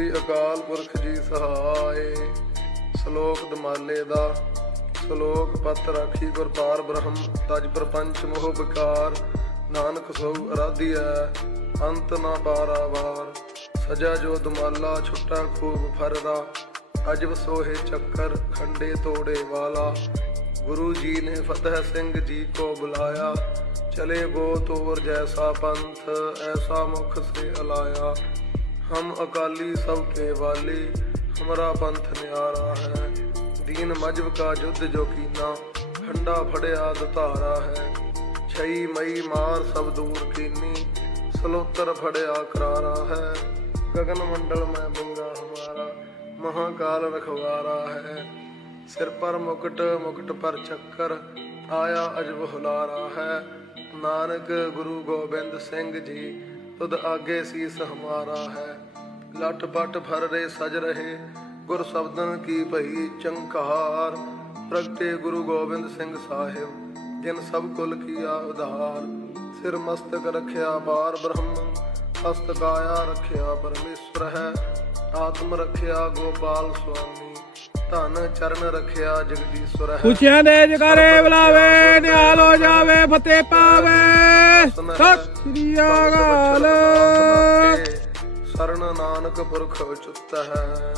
ਸ੍ਰੀ ਅਕਾਲ ਪੁਰਖ ਜੀ ਸਹਾਏ। ਸ਼ਲੋਕ ਦਮਾਲੇ ਦਾ ਸ਼ਲੋਕ ਪਤ ਰਾਖੀ ਗੁਰ ਪਾਰ ਬ੍ਰਹਮ, ਤਜ ਪ੍ਰਪੰਚ ਮੋਹ ਵਿਕਾਰ, ਨਾਨਕ ਸੋ ਅਰਾਧਿਆ ਅੰਤ ਨਾ ਪਾਰਾਵਾਰ ਸਜਾ ਜੋ ਦਮਾਲਾ ਛੁੱਟਾ ਖੂਬ ਫਰਦਾ, ਅਜਬ ਸੋਹੇ ਚੱਕਰ ਖੰਡੇ ਤੋੜੇ ਵਾਲਾ। ਗੁਰੂ ਜੀ ਨੇ ਫਤਿਹ ਸਿੰਘ ਜੀ ਕੋ ਬੁਲਾਇਆ, ਚਲੇ ਬੋ ਤੋਰ ਜੈਸਾ ਪੰਥ, ਐਸਾ ਮੁਖ ਸੇ ਅਲਾਇਆ। ਹਮ ਅਕਾਲੀ ਸਭ ਕੇ ਵਾਲੀ, ਹਮਾਰਾ ਪੰਥ ਨਿਆਰਾ ਹੈ। ਦੀਨ ਮਜਬ ਕਾ ਜੁਧ ਜੋ ਕੀਨਾ ਖੰਡਾ ਫੜਿਆ ਦੁਤਾਰਾ ਹੈ। ਛਈ ਮਈ ਮਾਰ ਸਭ ਦੂਰ ਕੀਨੀ, ਸਲੋਤਰ ਫੜਿਆ ਕਰਾਰਾ ਹੈ। ਗगन ਮੰਡਲ ਮੈਂ ਬੰਗਾ ਹਮਾਰਾ, ਮਹਾਕਾਲ ਰਖਵਾਰਾ ਹੈ। ਸਿਰ ਪਰ ਮੁਕਟ ਮੁਕਟ ਪਰ ਚੱਕਰ, ਆਇਆ ਅਜਬ ਹੁਲਾਰਾ ਹੈ। ਨਾਨਕ ਗੁਰੂ ਗੋਬਿੰਦ ਸਿੰਘ ਜੀ ਤੁਧ ਆਗੇ ਸੀਸ ਹਮਾਰਾ ਹੈ। ਲਟ ਪਟ ਫਰ ਰੇ ਸਜ ਰਹੇ। ਗੁਰ ਸ਼ਬਦਨ ਕੀ ਭਈ ਚੰਕਾਰ। ਪ੍ਰਗਟੇ ਗੁਰੂ ਗੋਬਿੰਦ ਸਿੰਘ ਸਾਹਿਬ ਜਿਨ ਸਭ ਕੁਲ ਕੀਆ ਉਧਾਰ। ਸਿਰ ਮਸਤਕ ਰਖਿਆ ਬਾਰ ਬ੍ਰਹਮ ਹਸਤ ਕਾਇਆ ਰਖਿਆ ਪਰਮੇਸ਼ਵਰ ਹੈ। ਆਤਮ ਰਖਿਆ ਗੋਪਾਲ ਸੁਆਮੀ ਧਨ ਚਰਨ ਰਖਿਆ ਜਗਦੀਸ਼ਵਰ ਹੈ। ਉੱਚਿਆਂ ਦੇ ਜਕਾਰੇ ਬੁਲਾਵੇ ਨਿਹਾਲ ਹੋ ਜਾਵੇ ਫਤਿਹ ਪਾਵੇ। ਸਤਿ ਸ੍ਰੀ ਅਕਾਲ। ਸਰਨ ਨਾਨਕ ਪੁਰਖ ਉਚੁੱਤ ਹੈ।